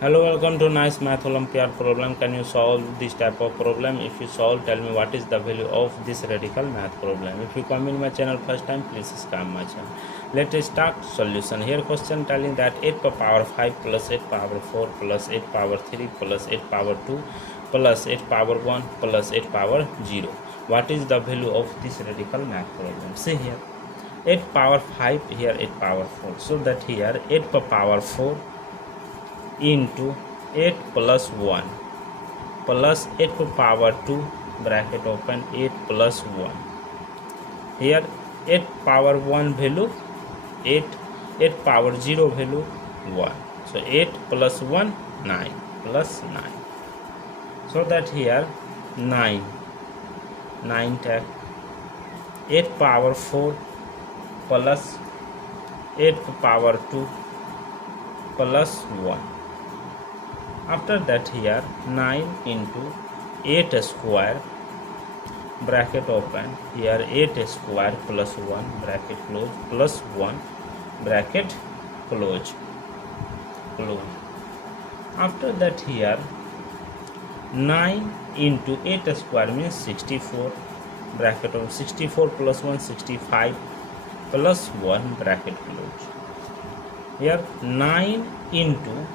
Hello, welcome to nice Math Olympiad problem. Can you solve this type of problem? If you solve, tell me what is the value of this radical math problem. If you come in my channel first time, please subscribe my channel. Let us start solution. Here question telling that 8 power 5 plus 8 power 4 plus 8 power 3 plus 8 power 2 plus 8 power 1 plus 8 power 0. What is the value of this radical math problem? See here, 8 power 5, here 8 power 4. So that here 8 power 4 into 8 plus 1 plus 8 power 2 bracket open 8 plus 1. Here 8 power 1 value 8, 8 power 0 value 1. So 8 plus 1 9 plus 9. So that here 9 tag 8 power 4 plus 8 power 2 plus 1. After that here 9 into 8 square bracket open, here 8 square plus 1 bracket close plus 1 bracket close. After that here 9 into 8 square means 64 bracket open, 64 plus 1 65 plus 1 bracket close. Here 9 into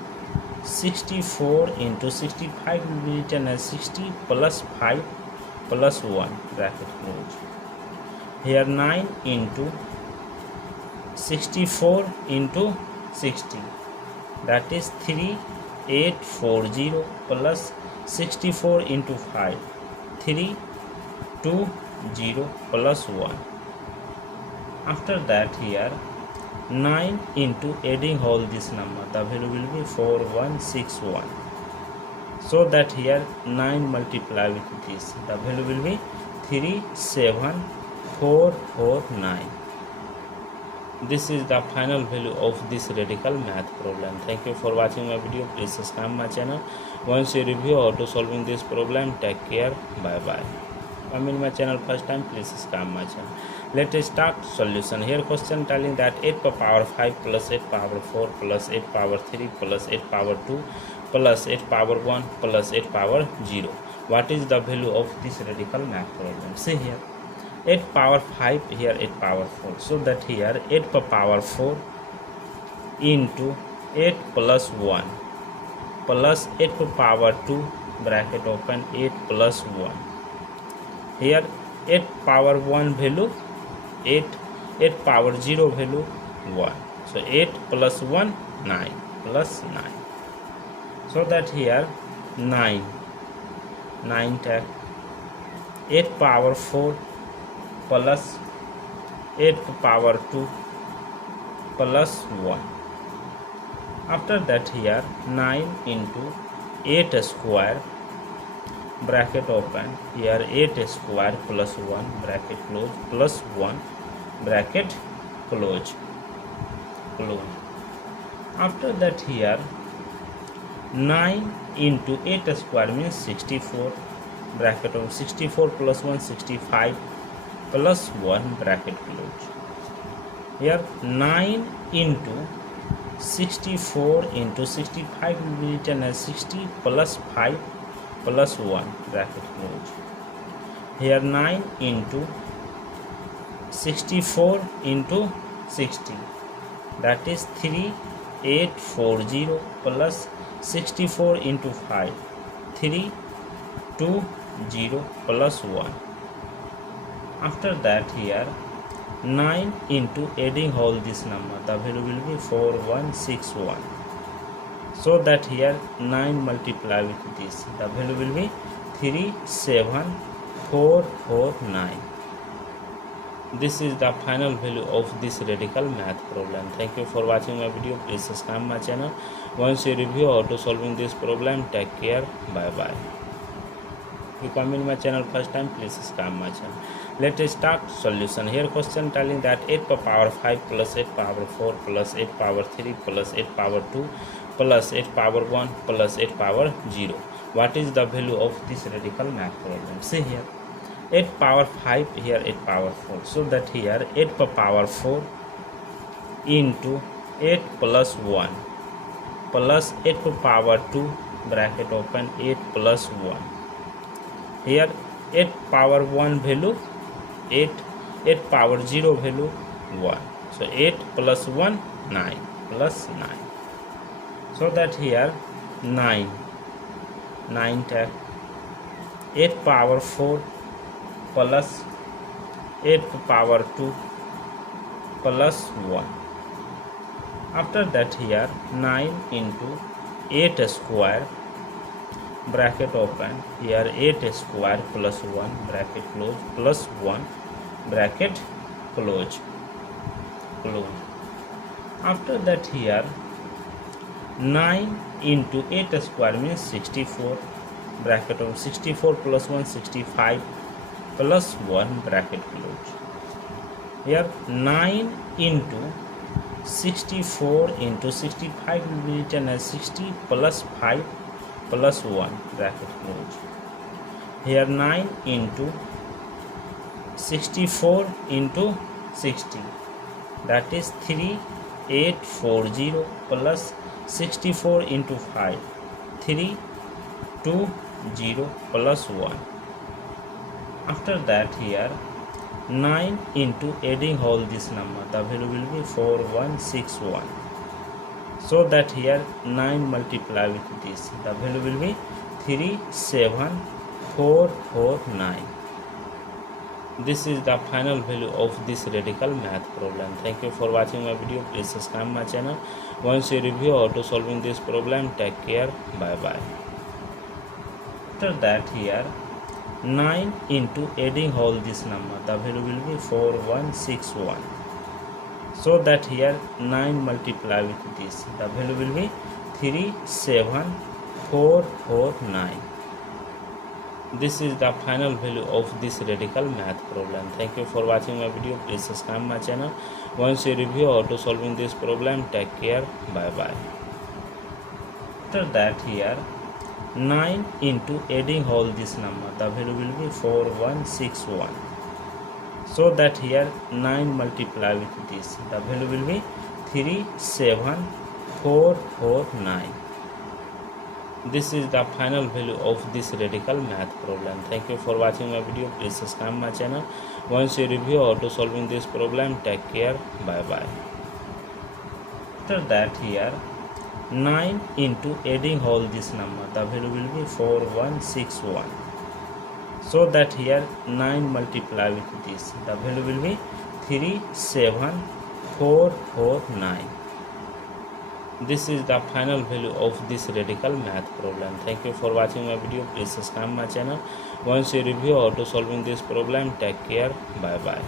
64 into 65 will be written as 60 plus 5 plus 1 bracket close. Here 9 into 64 into 60, that is 3840 plus 64 into 5 320 plus 1. After that here 9 into adding all this number, the value will be 4161. So that here 9 multiply with this, the value will be 37449. This is the final value of this radical math problem. Thank you for watching my video. Please subscribe my channel. Once you review how to solving this problem, take care. Bye bye. Come in my channel first time, please subscribe my channel. Let us start solution. Here question telling that 8 power 5 plus 8 power 4 plus 8 power 3 plus 8 power 2 plus 8 power 1 plus 8 power 0. What is the value of this radical math problem? See here 8 power 5, here 8 power 4. So that here 8 power 4 into 8 plus 1 plus 8 power 2 bracket open 8 plus 1. Here 8 power 1 value 8, 8 power 0 value 1. So 8 plus 1 9 plus 9. So that here 9 tag 8 power 4 plus 8 power 2 plus 1. After that here 9 into 8 square bracket open, here 8 square plus 1 bracket close plus 1 bracket close. After that here 9 into 8 square means 64 bracket open, 64 plus 1 65 plus 1 bracket close. Here 9 into 64 into 65 will be written as 60 plus 5 plus 1 bracket close. Here 9 into 64 into 60, that is 3840 plus 64 into 5 320 plus 1. After that here 9 into adding all this number, the value will be 4161. So that here 9 multiply with this, the value will be 37449. This is the final value of this radical math problem. Thank you for watching my video. Please subscribe my channel. Once you review how to solving this problem, take care. Bye bye. If you come in my channel first time, please subscribe my channel. Let us start solution. Here question telling that 8 power 5 plus 8 power 4 plus 8 power 3 plus 8 power 2 plus 8 power 1 plus 8 power 0. What is the value of this radical math problem? See here 8 power 5, here 8 power 4. So that here 8 power 4 into 8 plus 1 plus 8 to power 2 bracket open 8 plus 1. Here 8 power 1 value 8, 8 power 0 value 1. So 8 plus 1 9 plus 9. So that here 9 tag 8 power 4 plus 8 power 2 plus 1. After that here 9 into 8 square bracket open, here 8 square plus 1 bracket close plus 1 bracket close. After that here 9 into 8 square means 64 bracket of 64 plus 1 65 plus 1 bracket close. Here 9 into 64 into 65 will be written as 60 plus 5 plus 1 bracket close. Here 9 into 64 into 60, that is 3840 plus 64 into 5 320 plus 1. After that here 9 into adding all this number, the value will be 4161. So that here 9 multiply with this, the value will be 37449. This is the final value of this radical math problem. Thank you for watching my video. Please subscribe my channel. Once you review how to solving this problem, take care. Bye bye. After that here 9 into adding all this number, the value will be 4161. So that here 9 multiply with this, the value will be 37449. This is the final value of this radical math problem. Thank you for watching my video. Please subscribe my channel. Once you review how to solving this problem, take care. Bye bye. After that here 9 into adding all this number, the value will be 4161. So that here 9 multiply with this, the value will be 37449. This is the final value of this radical math problem. Thank you for watching my video. Please subscribe my channel. Once you review how to solving this problem, take care. Bye bye. After that here 9 into adding all this number, the value will be 4161. So that here 9 multiply with this, the value will be 37449. This is the final value of this radical math problem. Thank you for watching my video. Please subscribe my channel. Once you review how to solving this problem, take care. Bye bye.